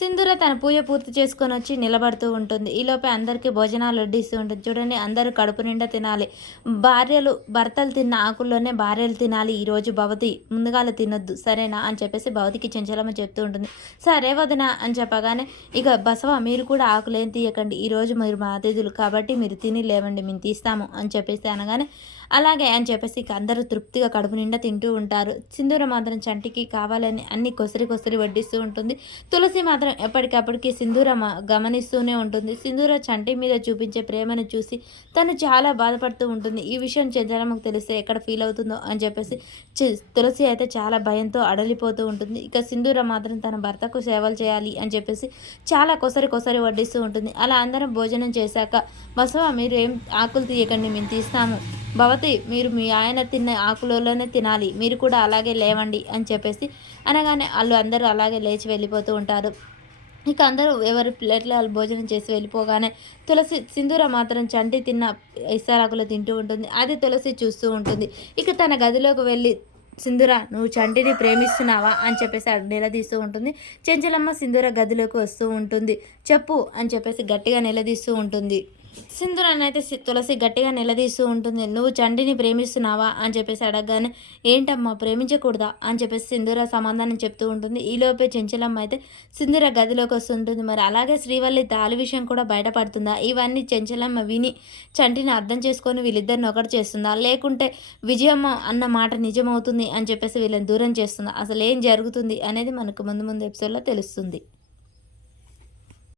సింధూర తన పూజ పూర్తి చేసుకొని వచ్చి నిలబడుతూ ఉంటుంది. ఈలోపే అందరికీ భోజనాలు వడ్డిస్తూ ఉంటుంది. చూడండి, అందరూ కడుపు నిండా తినాలి. భర్తలు తిన్న ఆకుల్లోనే భార్యలు తినాలి. ఈరోజు భవతి ముందుగాల తినొద్దు సరేనా అని చెప్పేసి భవతికి చెంచలమ్మ చెప్తూ ఉంటుంది. సరే వదిన అని చెప్పగానే, ఇక బసవ మీరు కూడా ఆకులేం తీయకండి, ఈరోజు మీరు మా అతిథులు కాబట్టి మీరు తిని లేవండి, మేము తీస్తాము అని చెప్పేసి అనగానే, అలాగే అని చెప్పేసి ఇక అందరూ తృప్తిగా కడుపు నిండా తింటూ ఉంటారు. సింధూర మాత్రం చంటికి కావాలని అన్ని కొసరి కొసరి వడ్డిస్తూ ఉంటుంది. తులసి మాత్రం ఎప్పటికప్పటికి సింధూర గమనిస్తూనే ఉంటుంది. సింధూర చంటి మీద చూపించే ప్రేమను చూసి తను చాలా బాధపడుతూ ఉంటుంది. ఈ విషయం చెంచలమ్మకు తెలిస్తే ఎక్కడ ఫీల్ అవుతుందో అని చెప్పేసి తులసి అయితే చాలా భయంతో అడలిపోతూ ఉంటుంది. ఇక సింధూర మాత్రం తన భర్తకు సేవలు చేయాలి అని చెప్పేసి చాలా కొసరి కొసరి వడ్డిస్తూ ఉంటుంది. అలా అందరం భోజనం చేశాక, బసవ మీరు ఏం ఆకులు తీయకండి, మేము తీస్తాము, భవతి మీరు మీ ఆయన తిన్న ఆకులలోనే తినాలి, మీరు కూడా అలాగే లేవండి అని చెప్పేసి అనగానే వాళ్ళు అందరూ అలాగే లేచి వెళ్ళిపోతూ ఉంటారు. ఇక అందరూ ఎవరి ప్లేట్లో వాళ్ళు భోజనం చేసి వెళ్ళిపోగానే సింధూర మాత్రం చంటి తిన్న ఇస్తారాకులు తింటూ ఉంటుంది. అది తులసి చూస్తూ ఉంటుంది. ఇక తన గదిలోకి వెళ్ళి, సింధూర నువ్వు చంటిని ప్రేమిస్తున్నావా అని చెప్పేసి నిలదీస్తూ ఉంటుంది. చెంచలమ్మ సింధూర గదిలోకి వస్తూ ఉంటుంది. చెప్పు అని చెప్పేసి గట్టిగా నిలదీస్తూ ఉంటుంది. సింధూరాన్నైతే తులసి గట్టిగా నిలదీస్తూ ఉంటుంది. నువ్వు చంటిని ప్రేమిస్తున్నావా అని చెప్పేసి అడగగానే, ఏంటమ్మా ప్రేమించకూడదా అని చెప్పేసి సింధూర సమాధానం చెప్తూ ఉంటుంది. ఈలోపే చెంచలమ్మ అయితే సింధూర గదిలోకి వస్తుంటుంది. మరి అలాగే శ్రీవల్లి తాలి విషయం కూడా బయటపడుతుందా? ఇవన్నీ చెంచలమ్మ విని చంటిని అర్థం చేసుకొని వీళ్ళిద్దరిని ఒకటి చేస్తుందా, లేకుంటే విజయమ్మ అన్న మాట నిజమవుతుంది అని చెప్పేసి వీళ్ళని దూరం చేస్తుందా? అసలు ఏం జరుగుతుంది అనేది మనకు ముందు ముందు ఎపిసోడ్లో తెలుస్తుంది.